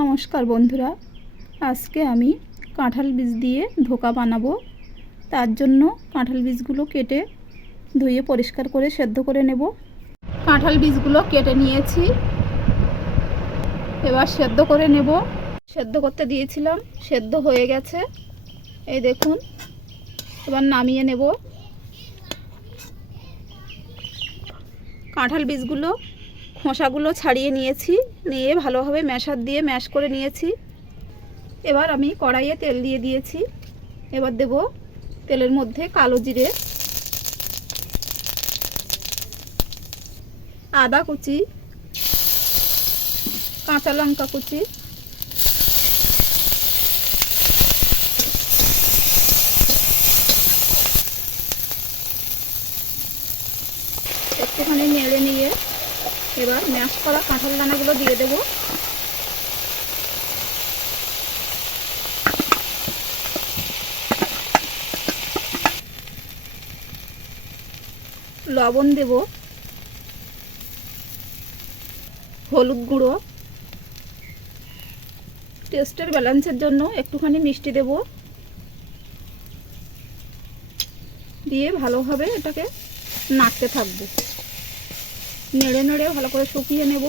নমস্কার বন্ধুরা। আজকে আমি কাঁঠাল বীজ দিয়ে ধোকা বানাবো। তার জন্য কাঁঠাল বীজগুলো কেটে ধুয়ে পরিষ্কার করে সেদ্ধ করে নেব। কাঁঠাল বীজগুলো কেটে নিয়েছি। এবার সেদ্ধ করে নেব। সেদ্ধ করতে দিয়েছিলাম, সেদ্ধ হয়ে গেছে। এই দেখুন, এবার নামিয়ে নেব। কাঁঠাল বীজগুলো খোসাগুলো ছাড়িয়ে নিয়েছি, নিয়ে ভালোভাবে ম্যাশার দিয়ে ম্যাশ করে নিয়েছি। এবার আমি কড়াইয়ে তেল দিয়ে দিয়েছি। এবার দেব তেলের মধ্যে কালো জিরে, আদা কুচি, কাঁচা লঙ্কা কুচি, একটুখানি নেড়ে নিয়ে এবার ম্যাশ করা কাঁঠাল দানাগুলো দিয়ে দেব। লবণ দেব। হলুদ গুঁড়ো। টেস্টের ব্যালেন্সের জন্য একটুখানি মিষ্টি দেব। দিয়ে ভালোভাবে এটাকে নাড়তে থাকব। নেড়ে নেড়ে ভালো করে শুকিয়ে নেব।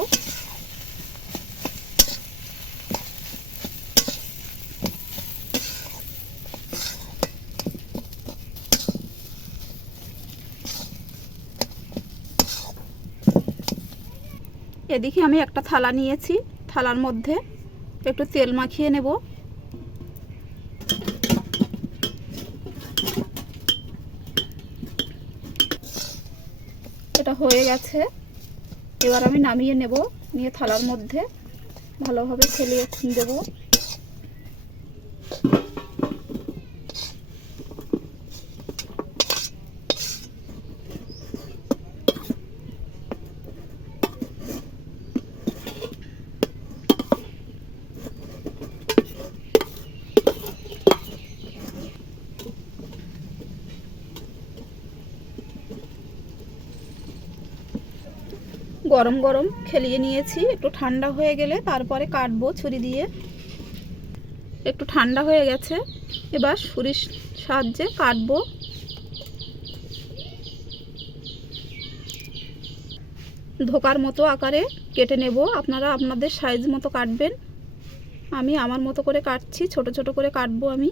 এদিকে আমি একটা থালা নিয়েছি, থালার মধ্যে একটু তেল মাখিয়ে নেব। এটা হয়ে গেছে। এবার আমি নামিয়ে নেব নিয়ে থালার মধ্যে ভালোভাবে ফেলিয়ে দেব। গরম গরম খেলিয়ে নিয়েছি। একটু ঠান্ডা হয়ে গেলে তারপরে কাটবো ছুরি দিয়ে। একটু ঠান্ডা হয়ে গেছে। এবার ছুরির সাহায্যে কাটবো। ধোকার মতো আকারে কেটে নেব। আপনারা আপনাদের সাইজ মতো কাটবেন। আমি আমার মতো করে কাটছি, ছোট ছোট করে কাটবো আমি।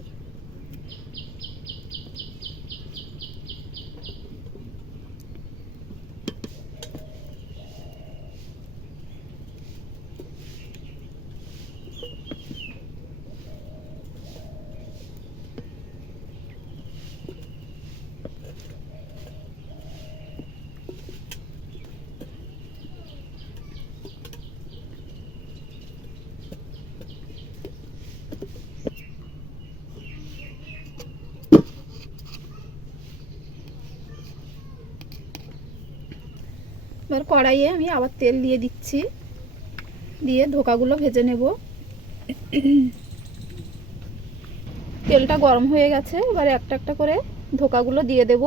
এবার কড়াইয়ে আমি আবার তেল দিয়ে দিচ্ছি। দিয়ে ধোকাগুলো ভেজে নেব। তেলটা গরম হয়ে গেছে, এবার একটা একটা করে ধোকাগুলো দিয়ে দেব।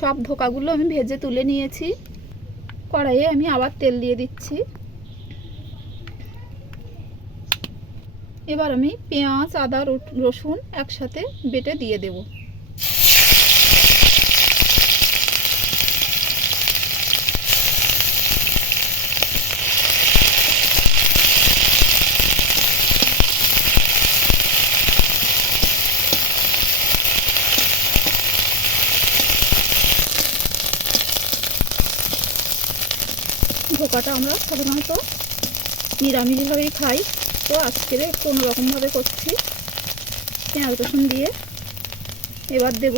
সব ধোকাগুলো আমি ভেজে তুলে নিয়েছি। কড়াইয়ে আমি আবার তেল দিয়ে দিচ্ছি। এবার আমি পেঁয়াজ, আদা, রসুন একসাথে বেটে দিয়ে দেব। ধোকাটা আমরা সাধারণত নিরামিষভাবেই খাই। তো আজকে কোনো রকমভাবে করছি। পেঁয়াজ রসুন দিয়ে। এবার দেব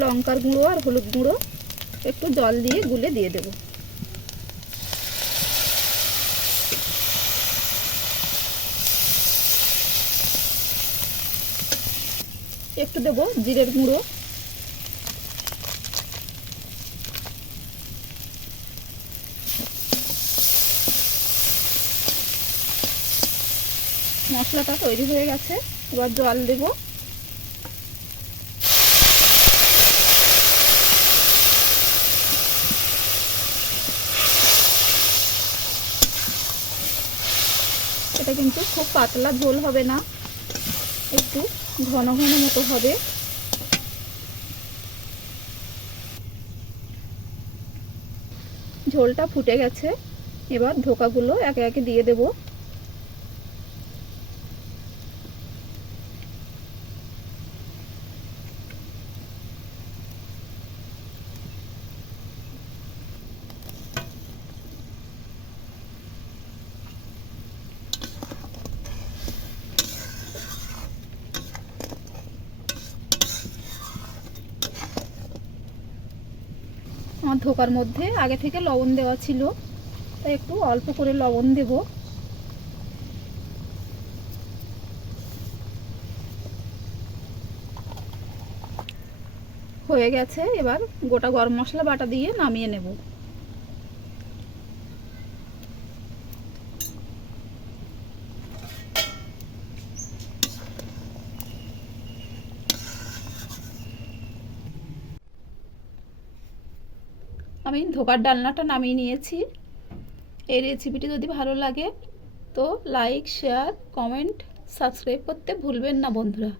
লঙ্কার গুঁড়ো আর হলুদ গুঁড়ো। একটু জল দিয়ে গুলে দিয়ে দেব। একটু দেব জিরের গুঁড়ো। মশলাটা তৈরি হয়ে গেছে। এবার জল দেব। এটা কিন্তু খুব পাতলা ঝোল হবে না। একটু ঘন ঘন মতো হবে। ঝোলটা ফুটে গেছে। এবার ধোকাগুলো একে একে দিয়ে দেব। ধোকার মধ্যে। আগে থেকে লবণ দেওয়া ছিল। তাই একটু অল্প করে লবণ দেব। হয়ে গেছে। এবার গোটা গরম মশলা বাটা দিয়ে নামিয়ে নেব। আমি ধোকার ডালনাটা নামিয়ে নিয়েছি। এই রেসিপিটি যদি ভালো লাগে তো লাইক শেয়ার কমেন্ট সাবস্ক্রাইব করতে ভুলবেন না বন্ধুরা।